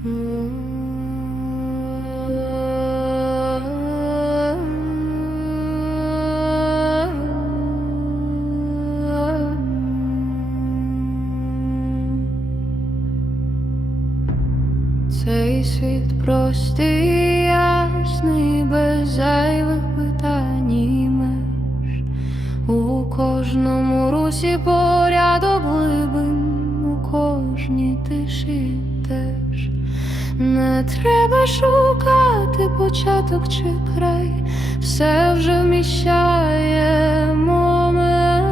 Цей світ простий, ясний, без зайвих питань і меж. У кожному русі порядок глибин, у кожній тиші теж. Не треба шукати початок чи край, все вже вміщає момент.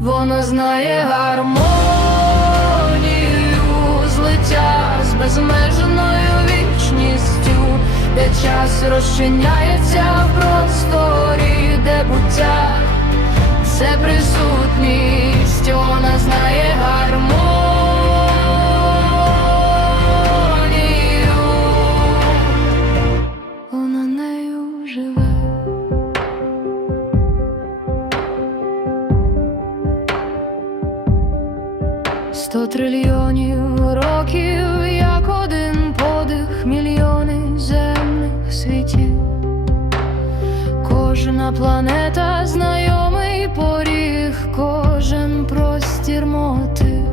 Вона знає гармонію злиття з безмежною вічністю, де час розчиняється в просторі, де буття. Це присутність, Сто трильйонів років, як один подих, мільйони земних світів. Кожна планета знайомий поріг, кожен простір мотив.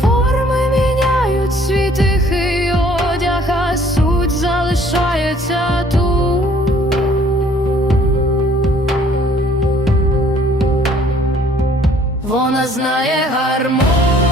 Форми міняють свій тихий одяг, а суть залишається тут. Вона знає гармонію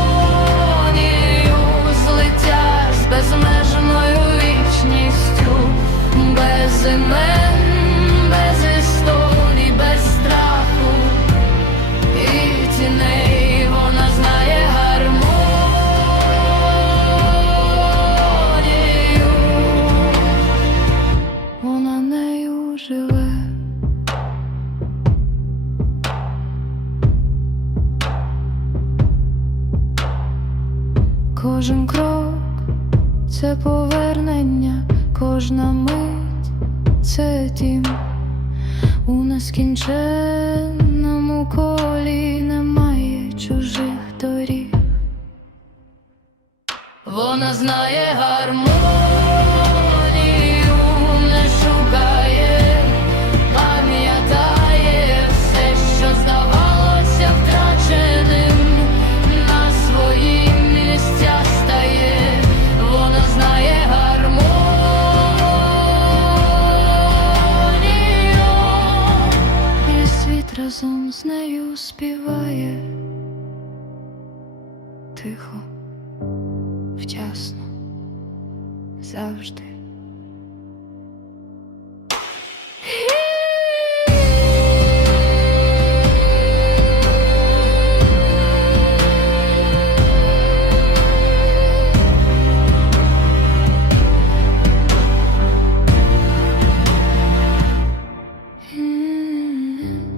Кожен крок це повернення, кожна мить це тім. У нескінченному колі немає чужих доріг. Вона знає гармонію, співає тихо, вчасно, завжди. Mm-hmm.